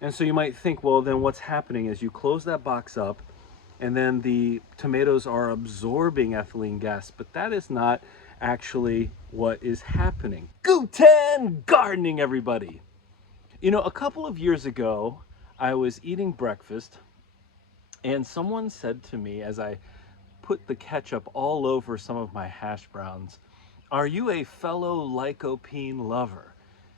And so you might think, well, then what's happening is you close that box up and then the tomatoes are absorbing ethylene gas, but that is not actually what is happening. Guten Gardening, everybody. You know, a couple of years ago, I was eating breakfast and someone said to me as I put the ketchup all over some of my hash browns, "Are you a fellow lycopene lover?"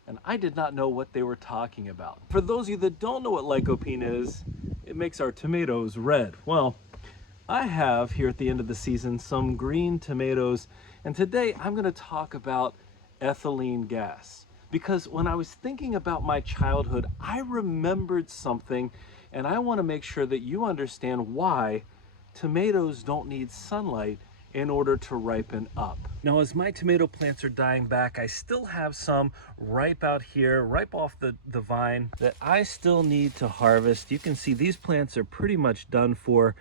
And I did not know what they were talking about. For those of you that don't know what lycopene is, it makes our tomatoes red. Well, I have here at the end of the season some green tomatoes, and today I'm going to talk about ethylene gas. Because when I was thinking about my childhood, I remembered something, and I want to make sure that you understand why tomatoes don't need sunlight in order to ripen up. Now, as my tomato plants are dying back, I still have some ripe out here, ripe off the vine that I still need to harvest. You can see these plants are pretty much done for,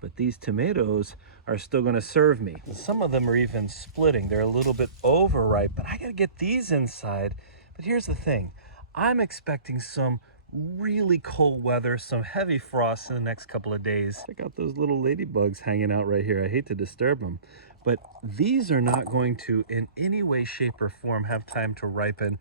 but these tomatoes are still going to serve me. Some of them are even splitting. They're a little bit overripe, but I got to get these inside. But here's the thing. I'm expecting some really cold weather, some heavy frost in the next couple of days. Check out those little ladybugs hanging out right here. I hate to disturb them, but these are not going to in any way, shape, or form have time to ripen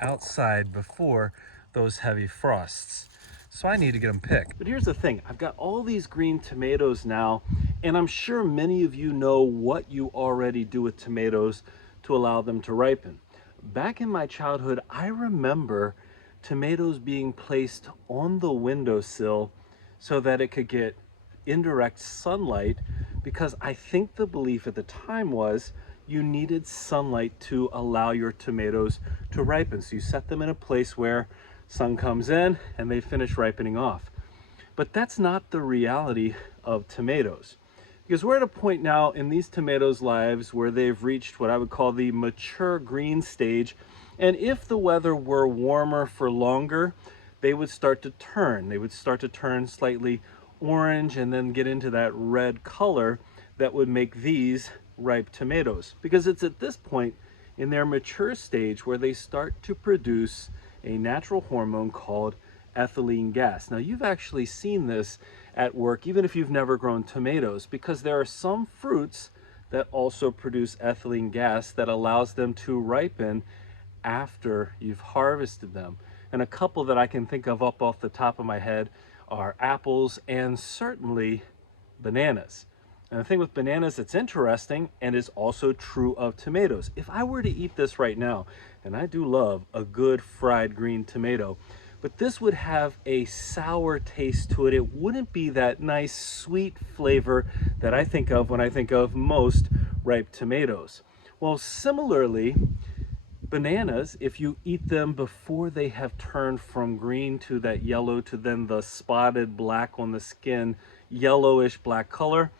outside before those heavy frosts. So I need to get them picked. But here's the thing, I've got all these green tomatoes now, and I'm sure many of you know what you already do with tomatoes to allow them to ripen. Back in my childhood, I remember tomatoes being placed on the windowsill so that it could get indirect sunlight, because I think the belief at the time was you needed sunlight to allow your tomatoes to ripen. So you set them in a place where sun comes in and they finish ripening off. But that's not the reality of tomatoes, because we're at a point now in these tomatoes' lives where they've reached what I would call the mature green stage. And if the weather were warmer for longer, they would start to turn. They would start to turn slightly orange and then get into that red color that would make these ripe tomatoes. Because it's at this point in their mature stage where they start to produce a natural hormone called ethylene gas. Now, you've actually seen this at work, even if you've never grown tomatoes, because there are some fruits that also produce ethylene gas that allows them to ripen after you've harvested them. And a couple that I can think of up off the top of my head are apples and certainly bananas. And the thing with bananas that's interesting and is also true of tomatoes. If I were to eat this right now, and I do love a good fried green tomato, but this would have a sour taste to it. It wouldn't be that nice sweet flavor that I think of when I think of most ripe tomatoes. Well, similarly, bananas, if you eat them before they have turned from green to that yellow to then the spotted black on the skin, yellowish black color,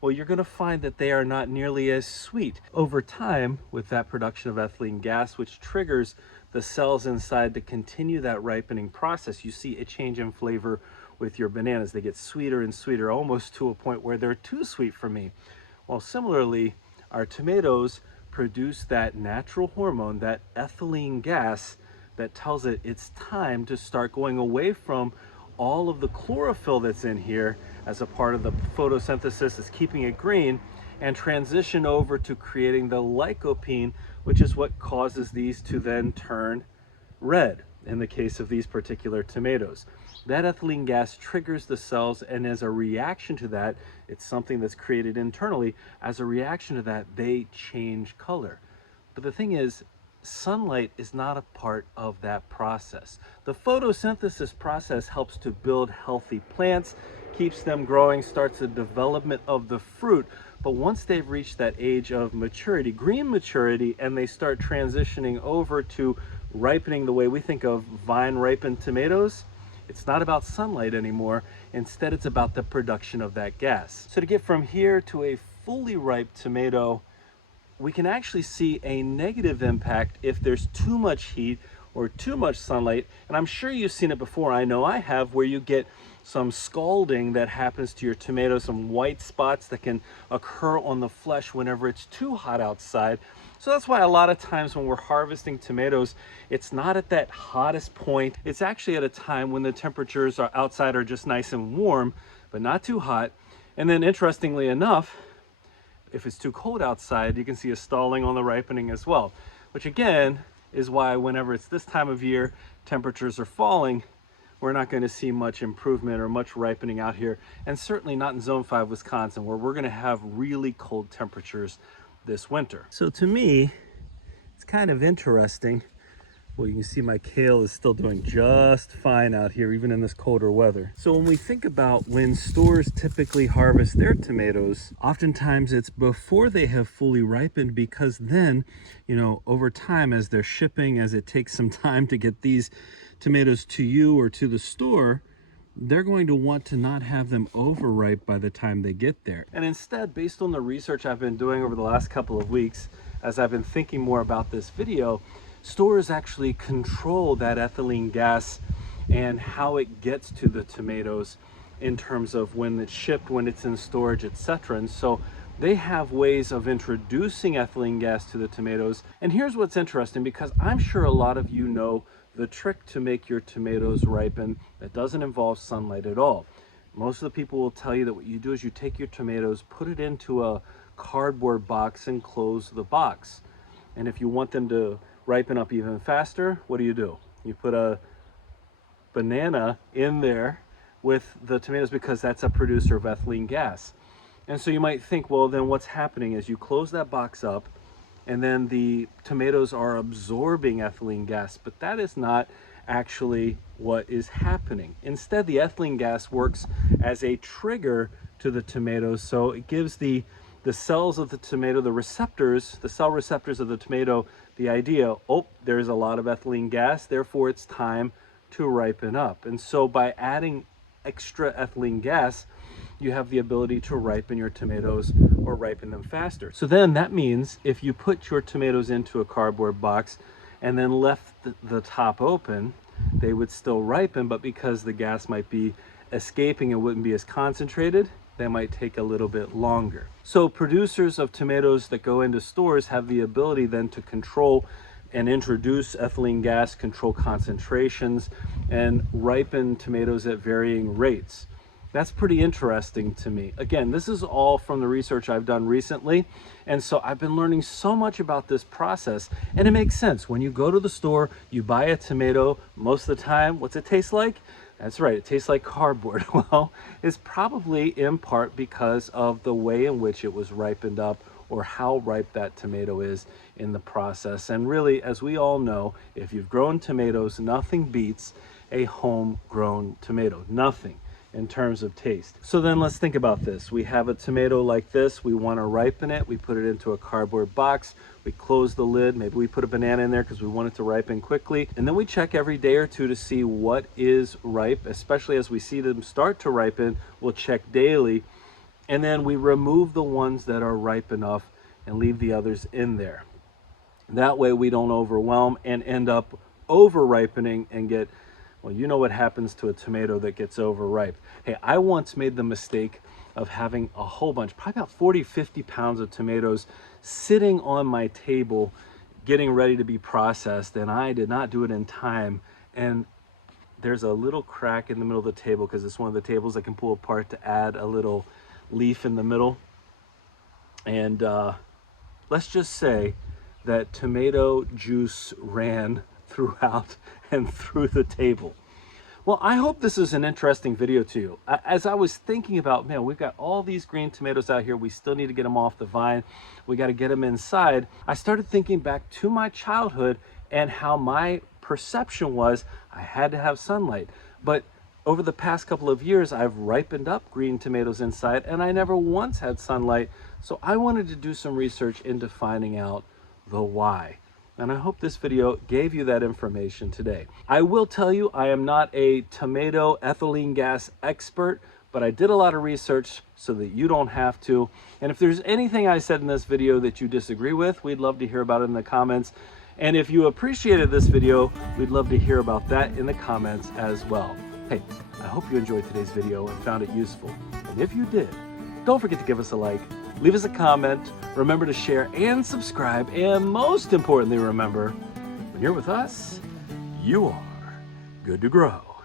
well, you're going to find that they are not nearly as sweet. Over time, with that production of ethylene gas, which triggers the cells inside to continue that ripening process, you see a change in flavor with your bananas. They get sweeter and sweeter, almost to a point where they're too sweet for me. Well, similarly, our tomatoes produce that natural hormone, that ethylene gas, that tells it it's time to start going away from all of the chlorophyll that's in here as a part of the photosynthesis is keeping it green, and transition over to creating the lycopene, which is what causes these to then turn red in the case of these particular tomatoes. That ethylene gas triggers the cells, and as a reaction to that, it's something that's created internally. As a reaction to that, they change color. But the thing is, sunlight is not a part of that process. The photosynthesis process helps to build healthy plants, keeps them growing, starts the development of the fruit. But once they've reached that age of maturity, green maturity, and they start transitioning over to ripening the way we think of vine ripened tomatoes, it's not about sunlight anymore. Instead, it's about the production of that gas. So to get from here to a fully ripe tomato, we can actually see a negative impact if there's too much heat or too much sunlight. And I'm sure you've seen it before, I know I have, where you get some scalding that happens to your tomato, some white spots that can occur on the flesh whenever it's too hot outside. So that's why a lot of times when we're harvesting tomatoes, it's not at that hottest point. It's actually at a time when the temperatures are outside are just nice and warm, but not too hot. And then interestingly enough, if it's too cold outside, you can see a stalling on the ripening as well, which again is why whenever it's this time of year, temperatures are falling, we're not going to see much improvement or much ripening out here, and certainly not in Zone 5, Wisconsin, where we're going to have really cold temperatures this winter. So to me, it's kind of interesting. Well, you can see my kale is still doing just fine out here, even in this colder weather. So when we think about when stores typically harvest their tomatoes, oftentimes it's before they have fully ripened, because then, you know, over time, as they're shipping, as it takes some time to get these tomatoes to you or to the store, they're going to want to not have them overripe by the time they get there. And instead, based on the research I've been doing over the last couple of weeks, as I've been thinking more about this video, stores actually control that ethylene gas and how it gets to the tomatoes in terms of when it's shipped, when it's in storage, etc. And so they have ways of introducing ethylene gas to the tomatoes. And here's what's interesting, because I'm sure a lot of you know the trick to make your tomatoes ripen that doesn't involve sunlight at all. Most of the people will tell you that what you do is you take your tomatoes, put it into a cardboard box and close the box. And if you want them to ripen up even faster, what do? You put a banana in there with the tomatoes, because that's a producer of ethylene gas. And so you might think, well, then what's happening is you close that box up and then the tomatoes are absorbing ethylene gas, but that is not actually what is happening. Instead, the ethylene gas works as a trigger to the tomatoes, so it gives the cells of the tomato, the cell receptors of the tomato, the idea, oh, there's a lot of ethylene gas, therefore it's time to ripen up. And so by adding extra ethylene gas, you have the ability to ripen your tomatoes or ripen them faster. So then that means if you put your tomatoes into a cardboard box and then left the top open, they would still ripen, but because the gas might be escaping and wouldn't be as concentrated, they might take a little bit longer. So producers of tomatoes that go into stores have the ability then to control and introduce ethylene gas, control concentrations, and ripen tomatoes at varying rates. That's pretty interesting to me. Again, this is all from the research I've done recently, and so I've been learning so much about this process, and it makes sense. When you go to the store, you buy a tomato, most of the time, what's it taste like? That's right, it tastes like cardboard. Well, it's probably in part because of the way in which it was ripened up, or how ripe that tomato is in the process. And really, as we all know, if you've grown tomatoes, nothing beats a homegrown tomato. Nothing. In terms of taste. So then let's think about this. We have a tomato like this, we want to ripen it, we put it into a cardboard box, we close the lid, maybe we put a banana in there because we want it to ripen quickly, and then we check every day or two to see what is ripe, especially as we see them start to ripen, we'll check daily, and then we remove the ones that are ripe enough and leave the others in there. That way we don't overwhelm and end up over ripening and get, well, you know what happens to a tomato that gets overripe. Hey, I once made the mistake of having a whole bunch, probably about 40, 50 pounds of tomatoes sitting on my table, getting ready to be processed, and I did not do it in time. And there's a little crack in the middle of the table because it's one of the tables I can pull apart to add a little leaf in the middle. And let's just say that tomato juice ran throughout and through the table. Well, I hope this is an interesting video to you. As I was thinking about, man, we've got all these green tomatoes out here, we still need to get them off the vine, we got to get them inside, I started thinking back to my childhood and how my perception was I had to have sunlight. But over the past couple of years, I've ripened up green tomatoes inside and I never once had sunlight. So I wanted to do some research into finding out the why. And I hope this video gave you that information today. I will tell you, I am not a tomato ethylene gas expert, but I did a lot of research so that you don't have to. And if there's anything I said in this video that you disagree with, we'd love to hear about it in the comments. And if you appreciated this video, we'd love to hear about that in the comments as well. Hey, I hope you enjoyed today's video and found it useful. And if you did, don't forget to give us a like Leave us a comment. Remember to share and subscribe. And most importantly, remember, when you're with us, you are good to grow.